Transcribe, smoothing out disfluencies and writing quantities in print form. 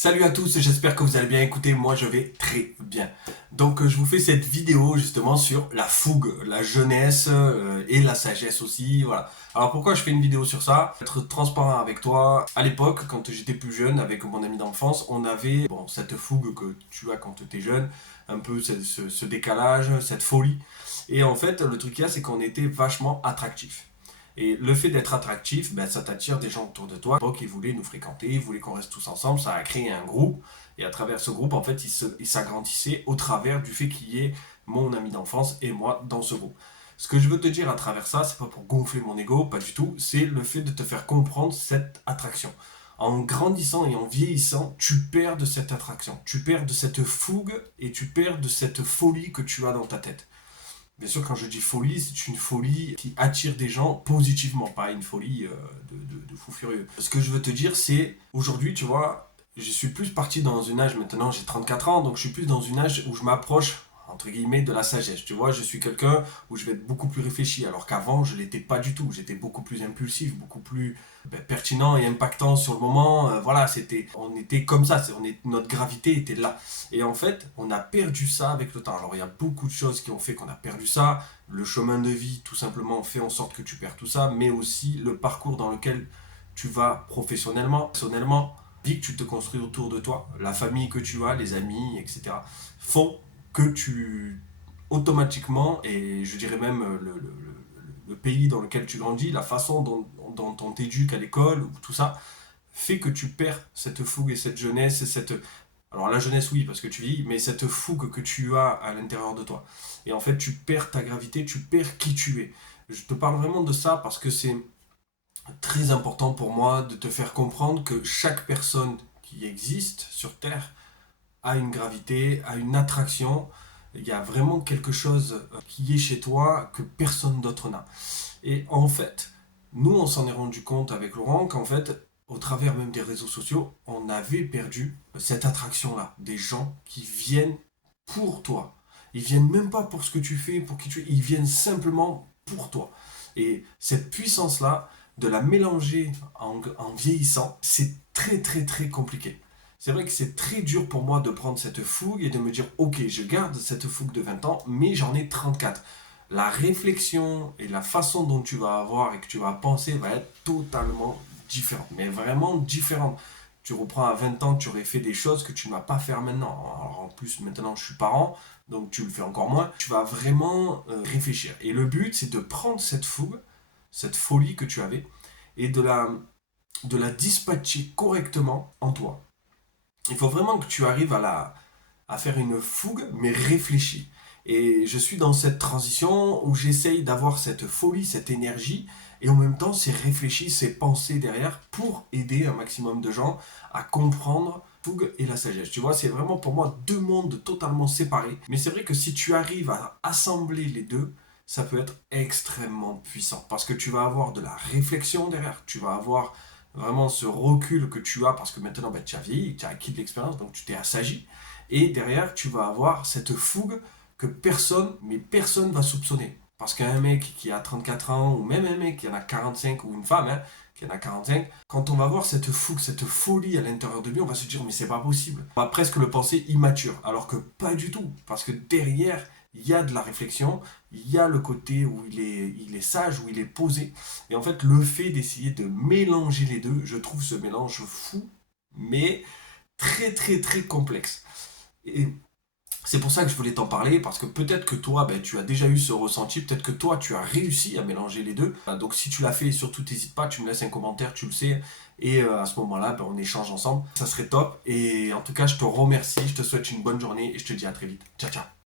Salut à tous, j'espère que vous allez bien. Écoutez, moi je vais très bien. Donc je vous fais cette vidéo justement sur la fougue, la jeunesse et la sagesse aussi. Voilà. Alors pourquoi je fais une vidéo sur ça? Être transparent avec toi. À l'époque, quand j'étais plus jeune, avec mon ami d'enfance, on avait cette fougue que tu as quand tu es jeune, un peu ce décalage, cette folie. Et en fait, le truc qu'il y a, c'est qu'on était vachement attractifs. Et le fait d'être attractif, ben, ça t'attire des gens autour de toi qui voulaient nous fréquenter, ils voulaient qu'on reste tous ensemble. Ça a créé un groupe. Et à travers ce groupe, en fait, il s'agrandissait au travers du fait qu'il y ait mon ami d'enfance et moi dans ce groupe. Ce que je veux te dire à travers ça, c'est pas pour gonfler mon ego, pas du tout. C'est le fait de te faire comprendre cette attraction. En grandissant et en vieillissant, tu perds de cette attraction. Tu perds de cette fougue et tu perds de cette folie que tu as dans ta tête. Bien sûr, quand je dis folie, c'est une folie qui attire des gens positivement, pas une folie de fou furieux. Ce que je veux te dire, c'est aujourd'hui, tu vois, je suis plus parti dans un âge, maintenant j'ai 34 ans, donc je suis plus dans un âge où je m'approche, entre guillemets, de la sagesse. Tu vois, je suis quelqu'un où je vais être beaucoup plus réfléchi, alors qu'avant, je l'étais pas du tout. J'étais beaucoup plus impulsif, beaucoup plus pertinent et impactant sur le moment. Voilà, on était comme ça, notre gravité était là. Et en fait, on a perdu ça avec le temps. Alors, il y a beaucoup de choses qui ont fait qu'on a perdu ça. Le chemin de vie, tout simplement, fait en sorte que tu perds tout ça, mais aussi le parcours dans lequel tu vas professionnellement, personnellement, vie que tu te construis autour de toi, la famille que tu as, les amis, etc., font que tu automatiquement, et je dirais même le pays dans lequel tu grandis, la façon dont on t'éduque à l'école, tout ça, fait que tu perds cette fougue et cette jeunesse, et cette... Alors la jeunesse oui, parce que tu vis, mais cette fougue que tu as à l'intérieur de toi. Et en fait, tu perds ta gravité, tu perds qui tu es. Je te parle vraiment de ça parce que c'est très important pour moi de te faire comprendre que chaque personne qui existe sur Terre a une gravité, a une attraction. Il y a vraiment quelque chose qui est chez toi que personne d'autre n'a. Et en fait, nous, on s'en est rendu compte avec Laurent qu'en fait, au travers même des réseaux sociaux, on avait perdu cette attraction-là. Des gens qui viennent pour toi. Ils viennent même pas pour ce que tu fais, pour qui tu es. Ils viennent simplement pour toi. Et cette puissance-là, de la mélanger en vieillissant, c'est très très très compliqué. C'est vrai que c'est très dur pour moi de prendre cette fougue et de me dire, ok, je garde cette fougue de 20 ans, mais j'en ai 34. La réflexion et la façon dont tu vas avoir et que tu vas penser va être totalement différente, mais vraiment différente. Tu reprends à 20 ans, tu aurais fait des choses que tu ne vas pas faire maintenant. Alors en plus, maintenant je suis parent, donc tu le fais encore moins. Tu vas vraiment réfléchir. Et le but, c'est de prendre cette fougue, cette folie que tu avais, et de la dispatcher correctement en toi. Il faut vraiment que tu arrives à faire une fougue, mais réfléchie. Et je suis dans cette transition où j'essaye d'avoir cette folie, cette énergie, et en même temps, c'est réfléchi, c'est pensé derrière pour aider un maximum de gens à comprendre fougue et la sagesse. Tu vois, c'est vraiment pour moi deux mondes totalement séparés. Mais c'est vrai que si tu arrives à assembler les deux, ça peut être extrêmement puissant. Parce que tu vas avoir de la réflexion derrière, tu vas avoir vraiment ce recul que tu as parce que maintenant tu as vieilli, tu as acquis de l'expérience, donc tu t'es assagi. Et derrière, tu vas avoir cette fougue que personne, mais personne va soupçonner. Parce qu'un mec qui a 34 ans, ou même un mec qui en a 45, ou une femme qui en a 45, quand on va voir cette fougue, cette folie à l'intérieur de lui, on va se dire, mais c'est pas possible. On va presque le penser immature, alors que pas du tout. Parce que derrière, il y a de la réflexion, il y a le côté où il est sage, où il est posé. Et en fait, le fait d'essayer de mélanger les deux, je trouve ce mélange fou, mais très très très complexe. Et c'est pour ça que je voulais t'en parler, parce que peut-être que toi, ben, tu as déjà eu ce ressenti, peut-être que toi, tu as réussi à mélanger les deux. Donc si tu l'as fait, surtout n'hésite pas, tu me laisses un commentaire, tu le sais, et à ce moment-là, ben, on échange ensemble. Ça serait top. Et en tout cas, je te remercie, je te souhaite une bonne journée, et je te dis à très vite. Ciao, ciao.